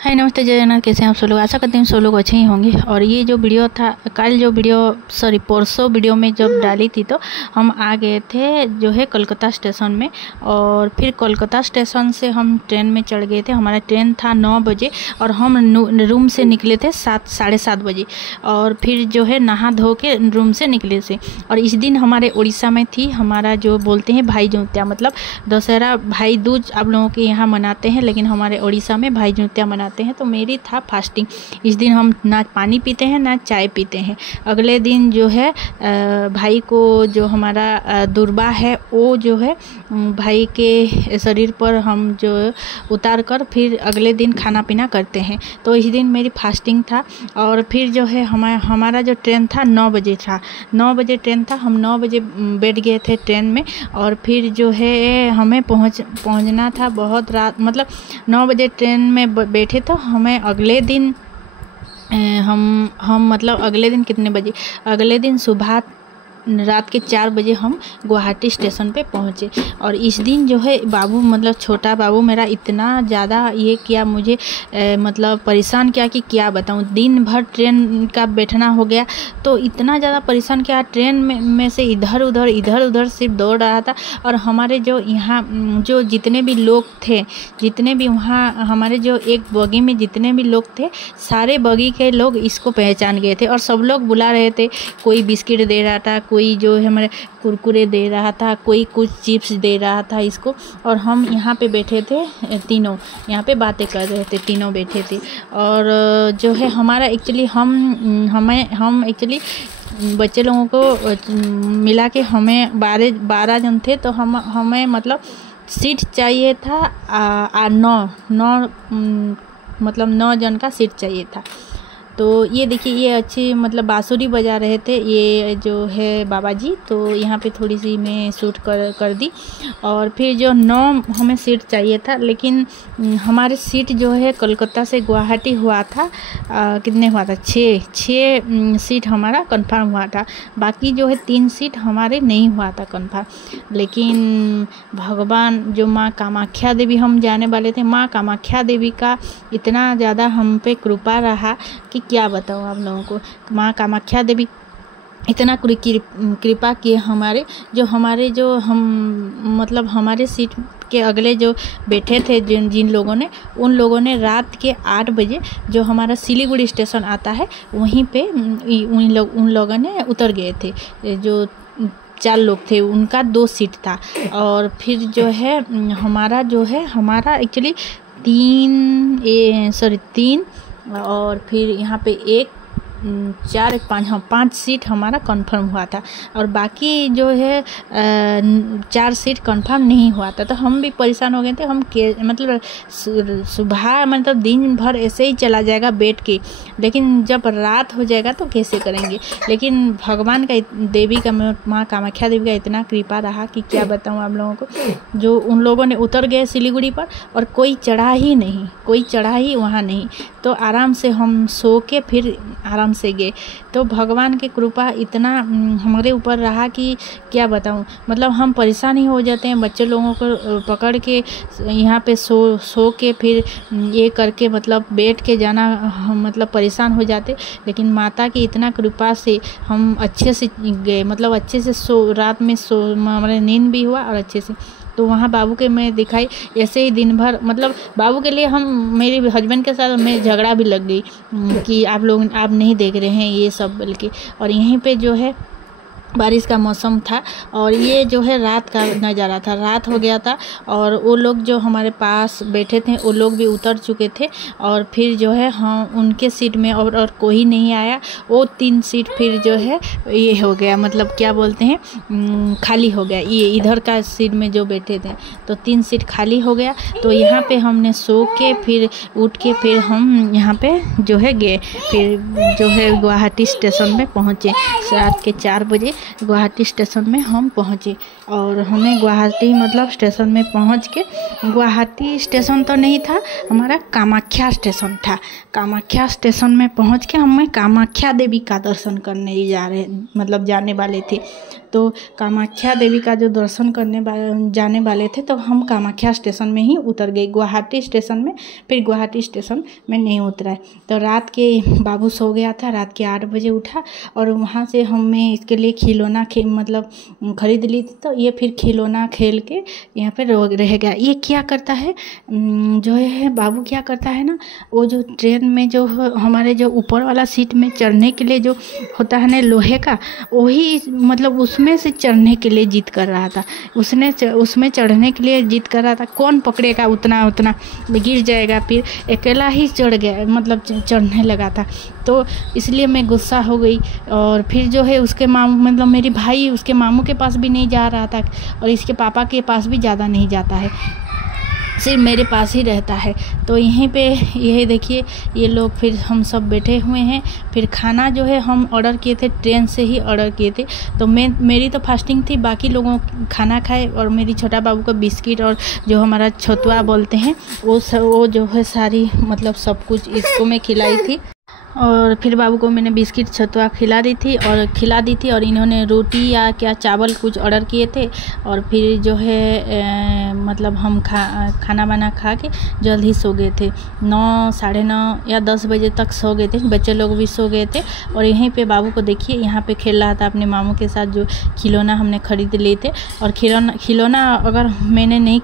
हाय नमस्ते जय जगन्नाथ। कैसे हैं आप सब लोग? आशा करते हैं सब लोग अच्छे ही होंगे। और ये जो वीडियो था कल जो वीडियो परसों वीडियो में जब डाली थी तो हम आ गए थे जो है कोलकाता स्टेशन में। और फिर कोलकाता स्टेशन से हम ट्रेन में चढ़ गए थे। हमारा ट्रेन था 9 बजे और हम रूम से निकले थे 7-7:30 बजे। और फिर जो है नहा धो के रूम से निकले थे। और इस दिन हमारे उड़ीसा में थी हमारा जो बोलते हैं भाई जूतिया, मतलब दशहरा भाई दूज आप लोगों के यहाँ मनाते हैं, लेकिन हमारे उड़ीसा में भाई जूतिया मनाते हैं। तो मेरी था फास्टिंग। इस दिन हम ना पानी पीते हैं ना चाय पीते हैं। अगले दिन जो है भाई को जो हमारा दुर्बा है वो जो है भाई के शरीर पर हम जो उतार कर फिर अगले दिन खाना पीना करते हैं। तो इस दिन मेरी फास्टिंग था। और फिर जो है हमारा जो ट्रेन था 9 बजे था। 9 बजे ट्रेन था। हम 9 बजे बैठ गए थे ट्रेन में। और फिर जो है हमें पहुंचना था बहुत रात, मतलब 9 बजे ट्रेन में बैठे तो हमें अगले दिन हम मतलब अगले दिन कितने बजे, अगले दिन सुबह रात के 4 बजे हम गुवाहाटी स्टेशन पे पहुँचे। और इस दिन जो है बाबू, मतलब छोटा बाबू मेरा इतना ज़्यादा ये किया, मुझे मतलब परेशान किया कि क्या बताऊँ। दिन भर ट्रेन का बैठना हो गया तो इतना ज़्यादा परेशान किया। ट्रेन में से इधर उधर सिर्फ दौड़ रहा था। और हमारे जो यहाँ जो जितने भी लोग थे, जितने भी वहाँ हमारे जो एक बगी में जितने भी लोग थे, सारे बगी के लोग इसको पहचान गए थे। और सब लोग बुला रहे थे। कोई बिस्किट दे रहा था, कोई जो है हमारे कुरकुरे दे रहा था, कोई कुछ चिप्स दे रहा था इसको। और हम यहाँ पे बैठे थे, तीनों यहाँ पे बातें कर रहे थे, तीनों बैठे थे। और जो है हमारा एक्चुअली हम एक्चुअली बच्चे लोगों को मिला के हमें 12 जन थे। तो हमें मतलब सीट चाहिए था 9 मतलब 9 जन का सीट चाहिए था। तो ये देखिए, ये अच्छी मतलब बांसुरी बजा रहे थे ये जो है बाबा जी। तो यहाँ पे थोड़ी सी मैं शूट कर दी। और फिर जो 9 हमें सीट चाहिए था, लेकिन हमारे सीट जो है कोलकाता से गुवाहाटी हुआ था कितने हुआ था, 6 सीट हमारा कंफर्म हुआ था। बाकी जो है 3 सीट हमारे नहीं हुआ था कंफर्म। लेकिन भगवान जो माँ कामाख्या देवी, हम जाने वाले थे, माँ कामाख्या देवी का इतना ज़्यादा हम पे कृपा रहा कि क्या बताऊँ आप लोगों को। माँ कामाख्या देवी इतना कृपा किए हमारे जो हम मतलब हमारे सीट के अगले जो बैठे थे जिन लोगों ने, उन लोगों ने रात के 8 बजे जो हमारा सिलीगुड़ी स्टेशन आता है वहीं पे उन लोगों ने उतर गए थे। जो 4 लोग थे उनका 2 सीट था। और फिर जो है हमारा एक्चुअली 3 और फिर यहाँ पे 5 सीट हमारा कंफर्म हुआ था। और बाकी जो है 4 सीट कंफर्म नहीं हुआ था। तो हम भी परेशान हो गए थे। हम मतलब सुबह मतलब दिन भर ऐसे ही चला जाएगा बैठ के, लेकिन जब रात हो जाएगा तो कैसे करेंगे। लेकिन भगवान का, देवी का, माँ कामाख्या देवी का इतना कृपा रहा कि क्या बताऊँ आप लोगों को। जो उन लोगों ने उतर गए सिलीगुड़ी पर और कोई चढ़ा ही वहाँ नहीं। तो आराम से हम सो के फिर आराम से गए। तो भगवान की कृपा इतना हमारे ऊपर रहा कि क्या बताऊं। मतलब हम परेशान ही हो जाते हैं, बच्चे लोगों को पकड़ के यहाँ पे सो के फिर ये करके मतलब बैठ के जाना, हम मतलब परेशान हो जाते। लेकिन माता की इतना कृपा से हम अच्छे से गए, मतलब अच्छे से रात में हमारे नींद भी हुआ और अच्छे से। तो वहाँ बाबू के मैं दिखाई ऐसे ही दिन भर, मतलब बाबू के लिए मेरे हस्बैंड के साथ मैं झगड़ा भी लग गई कि आप नहीं देख रहे हैं ये सब बल्कि। और यहीं पे जो है बारिश का मौसम था। और ये जो है रात का नज़ारा था, रात हो गया था। और वो लोग जो हमारे पास बैठे थे वो लोग भी उतर चुके थे। और फिर जो है हम उनके सीट में और कोई नहीं आया। वो 3 सीट फिर जो है ये हो गया, मतलब क्या बोलते हैं, खाली हो गया। ये इधर का सीट में जो बैठे थे तो 3 सीट खाली हो गया। तो यहाँ पे हमने सो के फिर उठ के फिर हम यहाँ पे जो है गए। फिर जो है गुवाहाटी स्टेशन में पहुँचे। रात के 4 बजे गुवाहाटी स्टेशन में हम पहुँचे। और हमें गुवाहाटी मतलब स्टेशन में पहुँच के, गुवाहाटी स्टेशन तो नहीं था, हमारा कामाख्या स्टेशन था। कामाख्या स्टेशन में पहुँच के हमें कामाख्या देवी का दर्शन करने जाने वाले थे। तो कामाख्या देवी का जो दर्शन करने जाने वाले थे, तो हम कामाख्या स्टेशन में ही उतर गए, गुवाहाटी स्टेशन में। फिर गुवाहाटी स्टेशन में नहीं उतरा। तो रात के बाबू सो गया था, रात के 8 बजे उठा और वहाँ से हमें इसके लिए खिलौना मतलब खरीद ली थी। तो ये फिर खिलौना खेल के यहाँ पे रह गया। ये क्या करता है जो है बाबू, क्या करता है ना, वो जो ट्रेन में जो हमारे जो ऊपर वाला सीट में चढ़ने के लिए जो होता है ना लोहे का, वही मतलब उसमें से चढ़ने के लिए जिद कर रहा था। उसमें चढ़ने के लिए जिद कर रहा था। कौन पकड़ेगा, उतना गिर जाएगा। फिर अकेला ही चढ़ गया, मतलब चढ़ने लगा था। तो इसलिए मैं गुस्सा हो गई। और फिर जो है उसके मामू, मतलब मेरी भाई उसके मामू के पास भी नहीं जा रहा था और इसके पापा के पास भी ज़्यादा नहीं जाता है, सिर्फ मेरे पास ही रहता है। तो यहीं पे यही देखिए, ये लोग फिर हम सब बैठे हुए हैं। फिर खाना जो है हम ऑर्डर किए थे, ट्रेन से ही ऑर्डर किए थे। तो मेरी तो फास्टिंग थी, बाकी लोगों खाना खाए और मेरी छोटा बाबू को बिस्किट और जो हमारा छतुआ बोलते हैं वो जो है सारी मतलब सब कुछ इसको मैं खिलाई थी। और फिर बाबू को मैंने बिस्किट छतुआ खिला दी थी और इन्होंने रोटी या क्या चावल कुछ ऑर्डर किए थे। और फिर जो है मतलब हम खाना वाना खा के जल्द ही सो गए थे। 9, साढ़े 9 या 10 बजे तक सो गए थे। बच्चे लोग भी सो गए थे। और यहीं पे बाबू को देखिए यहाँ पे खेल रहा था अपने मामू के साथ, जो खिलौना हमने खरीद लिए थे। और खिलौना अगर मैंने नहीं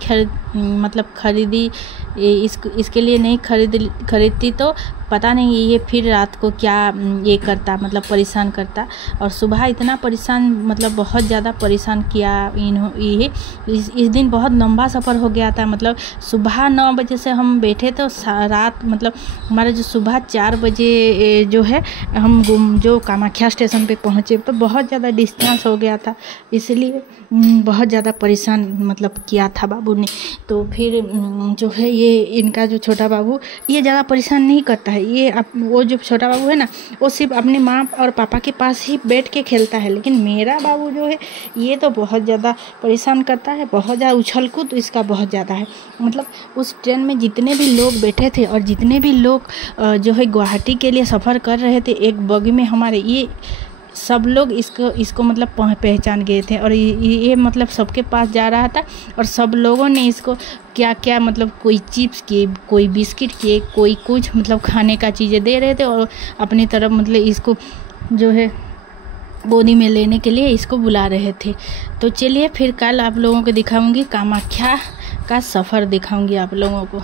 खरीदी इसके लिए नहीं खरीदती तो पता नहीं ये फिर रात को क्या ये करता, मतलब परेशान करता। और सुबह इतना परेशान, मतलब बहुत ज़्यादा परेशान किया ये। इस दिन बहुत लंबा सफ़र हो गया था। मतलब सुबह 9 बजे से हम बैठे तो रात, मतलब हमारा जो सुबह 4 बजे जो है हम जो कामाख्या स्टेशन पे पहुँचे तो बहुत ज़्यादा डिस्टेंस हो गया था, इसलिए बहुत ज़्यादा परेशान मतलब किया था बाबू ने। तो फिर जो है ये इनका जो छोटा बाबू ये ज़्यादा परेशान नहीं करता है। ये वो जो छोटा बाबू है ना, वो सिर्फ अपनी माँ और पापा के पास ही बैठ के खेलता है। लेकिन मेरा बाबू जो है ये तो बहुत ज़्यादा परेशान करता है, बहुत ज़्यादा उछल कूद इसका बहुत ज़्यादा है। मतलब उस ट्रेन में जितने भी लोग बैठे थे और जितने भी लोग जो है गुवाहाटी के लिए सफ़र कर रहे थे, एक बगी में हमारे ये सब लोग इसको मतलब पहचान गए थे। और ये मतलब सबके पास जा रहा था और सब लोगों ने इसको क्या क्या, मतलब कोई चिप्स के, कोई बिस्किट के, कोई कुछ मतलब खाने का चीज़ें दे रहे थे और अपनी तरफ मतलब इसको जो है गोदी में लेने के लिए इसको बुला रहे थे। तो चलिए फिर कल आप लोगों को दिखाऊंगी, कामाख्या का सफ़र दिखाऊंगी आप लोगों को।